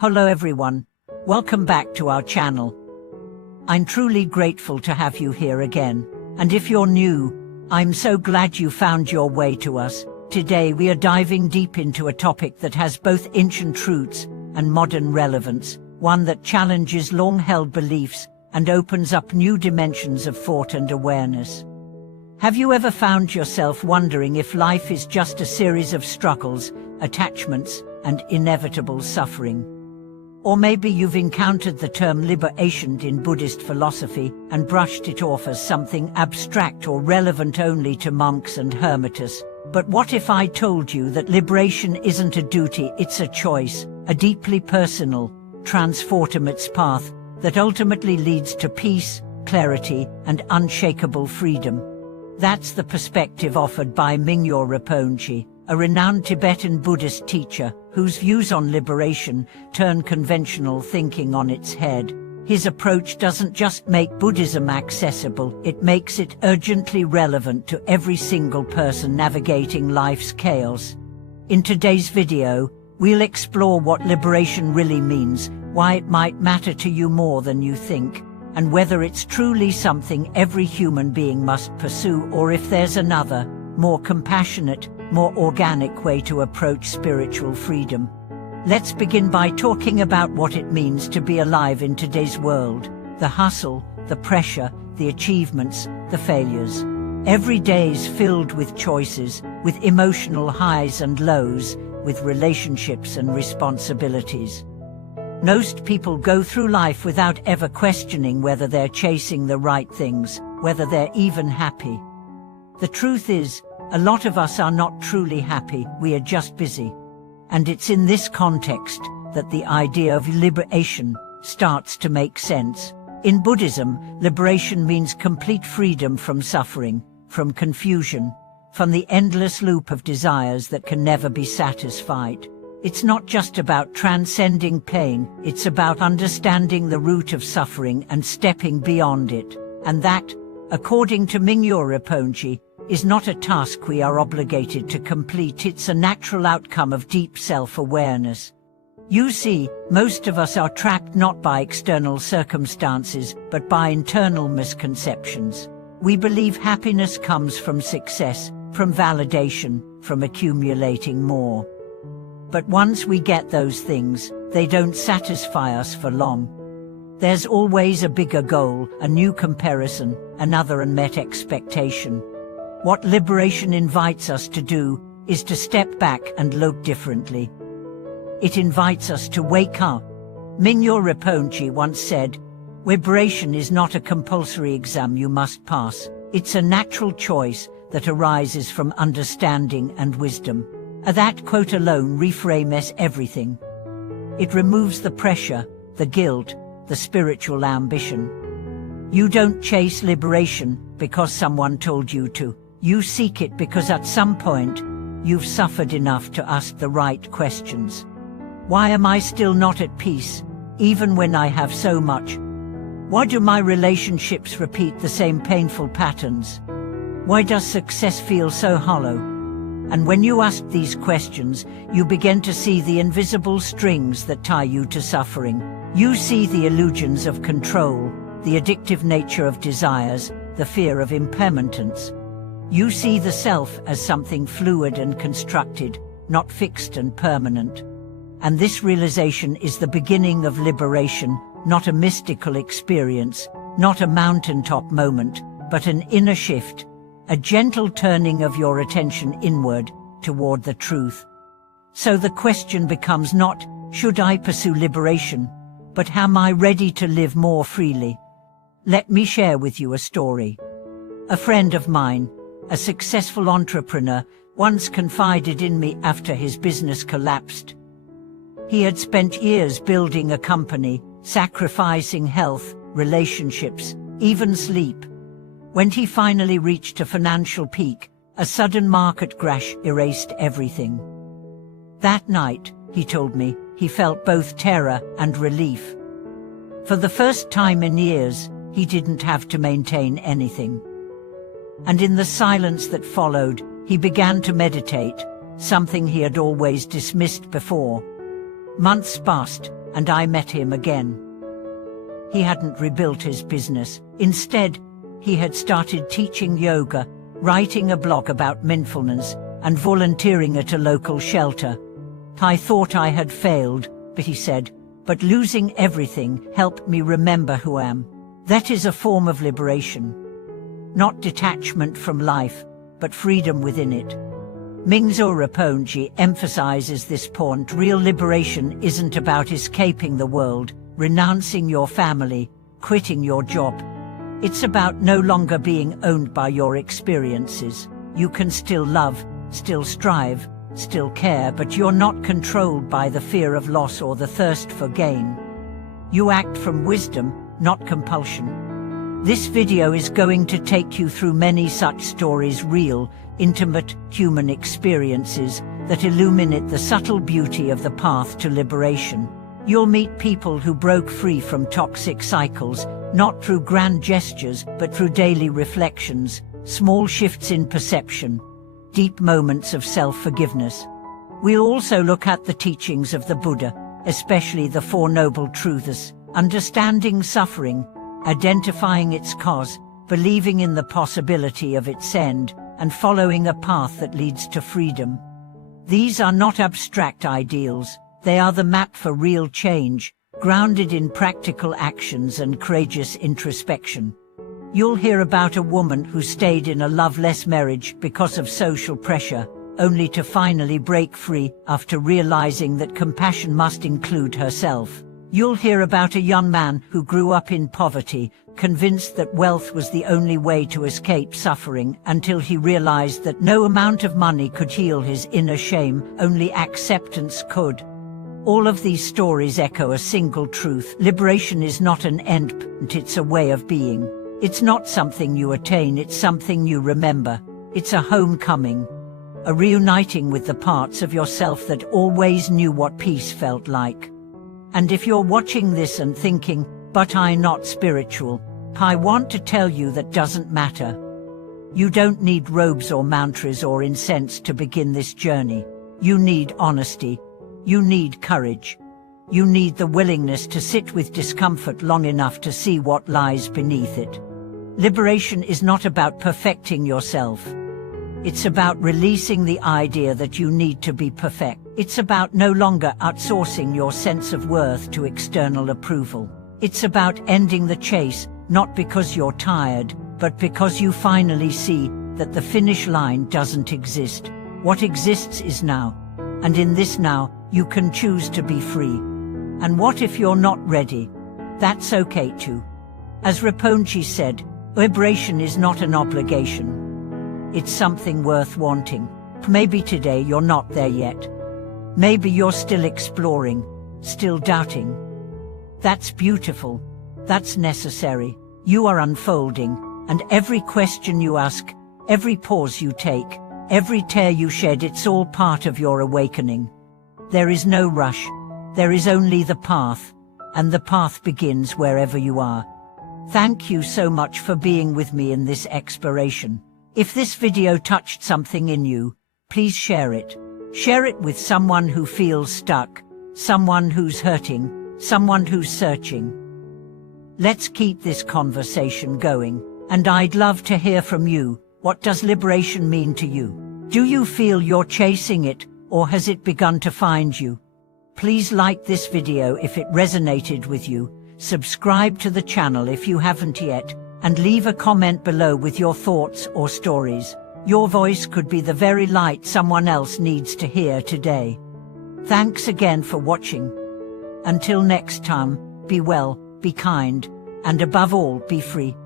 Hello everyone, welcome back to our channel. I'm truly grateful to have you here again, and if you're new, I'm so glad you found your way to us. Today we are diving deep into a topic that has both ancient truths and modern relevance, one that challenges long-held beliefs and opens up new dimensions of thought and awareness. Have you ever found yourself wondering if life is just a series of struggles, attachments, and inevitable suffering? Or maybe you've encountered the term liberation in Buddhist philosophy and brushed it off as something abstract or relevant only to monks and hermits. But what if I told you that liberation isn't a duty, it's a choice, a deeply personal, transformative path that ultimately leads to peace, clarity, and unshakable freedom? That's the perspective offered by Mingyur Rinpoche, a renowned Tibetan Buddhist teacher whose views on liberation turn conventional thinking on its head. His approach doesn't just make Buddhism accessible, it makes it urgently relevant to every single person navigating life's chaos. In today's video, we'll explore what liberation really means, why it might matter to you more than you think, and whether it's truly something every human being must pursue, or if there's another, more compassionate, more organic way to approach spiritual freedom. Let's begin by talking about what it means to be alive in today's world. The hustle, the pressure, the achievements, the failures. Every day is filled with choices, with emotional highs and lows, with relationships and responsibilities. Most people go through life without ever questioning whether they're chasing the right things, whether they're even happy. The truth is, a lot of us are not truly happy, we are just busy. And it's in this context that the idea of liberation starts to make sense. In Buddhism, liberation means complete freedom from suffering, from confusion, from the endless loop of desires that can never be satisfied. It's not just about transcending pain, it's about understanding the root of suffering and stepping beyond it. And that, according to Mingyur Rinpoche, is not a task we are obligated to complete, it's a natural outcome of deep self-awareness. You see, most of us are trapped not by external circumstances, but by internal misconceptions. We believe happiness comes from success, from validation, from accumulating more. But once we get those things, they don't satisfy us for long. There's always a bigger goal, a new comparison, another unmet expectation. What liberation invites us to do is to step back and look differently. It invites us to wake up. Mingyur Rinpoche once said, "Liberation is not a compulsory exam you must pass, it's a natural choice that arises from understanding and wisdom." That quote alone reframes everything. It removes the pressure, the guilt, the spiritual ambition. You don't chase liberation because someone told you to. You seek it because at some point, you've suffered enough to ask the right questions. Why am I still not at peace, even when I have so much? Why do my relationships repeat the same painful patterns? Why does success feel so hollow? And when you ask these questions, you begin to see the invisible strings that tie you to suffering. You see the illusions of control, the addictive nature of desires, the fear of impermanence. You see the self as something fluid and constructed, not fixed and permanent. And this realization is the beginning of liberation, not a mystical experience, not a mountaintop moment, but an inner shift, a gentle turning of your attention inward, toward the truth. So the question becomes not, should I pursue liberation, but am I ready to live more freely? Let me share with you a story. A friend of mine, a successful entrepreneur, once confided in me after his business collapsed. He had spent years building a company, sacrificing health, relationships, even sleep. When he finally reached a financial peak, a sudden market crash erased everything. That night, he told me, he felt both terror and relief. For the first time in years, he didn't have to maintain anything. And in the silence that followed, he began to meditate, something he had always dismissed before. Months passed, and I met him again. He hadn't rebuilt his business. Instead, he had started teaching yoga, writing a blog about mindfulness, and volunteering at a local shelter. I thought I had failed, but he said, but losing everything helped me remember who I am. That is a form of liberation. Not detachment from life, but freedom within it. Mingzo Rinpoche emphasizes this point. Real liberation isn't about escaping the world, renouncing your family, quitting your job. It's about no longer being owned by your experiences. You can still love, still strive, still care, but you're not controlled by the fear of loss or the thirst for gain. You act from wisdom, not compulsion. This video is going to take you through many such stories, real, intimate, human experiences that illuminate the subtle beauty of the path to liberation. You'll meet people who broke free from toxic cycles, not through grand gestures, but through daily reflections, small shifts in perception, deep moments of self-forgiveness. We'll also look at the teachings of the Buddha, especially the Four Noble Truths, understanding suffering, identifying its cause, believing in the possibility of its end, and following a path that leads to freedom. These are not abstract ideals, they are the map for real change, grounded in practical actions and courageous introspection. You'll hear about a woman who stayed in a loveless marriage because of social pressure, only to finally break free after realizing that compassion must include herself. You'll hear about a young man who grew up in poverty, convinced that wealth was the only way to escape suffering, until he realized that no amount of money could heal his inner shame, only acceptance could. All of these stories echo a single truth: liberation is not an end, it's a way of being. It's not something you attain, it's something you remember. It's a homecoming, a reuniting with the parts of yourself that always knew what peace felt like. And if you're watching this and thinking, but I'm not spiritual, I want to tell you that doesn't matter. You don't need robes or mantras or incense to begin this journey. You need honesty. You need courage. You need the willingness to sit with discomfort long enough to see what lies beneath it. Liberation is not about perfecting yourself. It's about releasing the idea that you need to be perfect. It's about no longer outsourcing your sense of worth to external approval. It's about ending the chase, not because you're tired, but because you finally see that the finish line doesn't exist. What exists is now. And in this now, you can choose to be free. And what if you're not ready? That's okay too. As Rinpoche said, liberation is not an obligation. It's something worth wanting. Maybe today you're not there yet. Maybe you're still exploring, still doubting. That's beautiful. That's necessary. You are unfolding, and every question you ask, every pause you take, every tear you shed, it's all part of your awakening. There is no rush. There is only the path, and the path begins wherever you are. Thank you so much for being with me in this exploration. If this video touched something in you, please share it. Share it with someone who feels stuck, someone who's hurting, someone who's searching. Let's keep this conversation going, and I'd love to hear from you. What does liberation mean to you? Do you feel you're chasing it, or has it begun to find you? Please like this video if it resonated with you, subscribe to the channel if you haven't yet, and leave a comment below with your thoughts or stories. Your voice could be the very light someone else needs to hear today. Thanks again for watching. Until next time, be well, be kind, and above all, be free.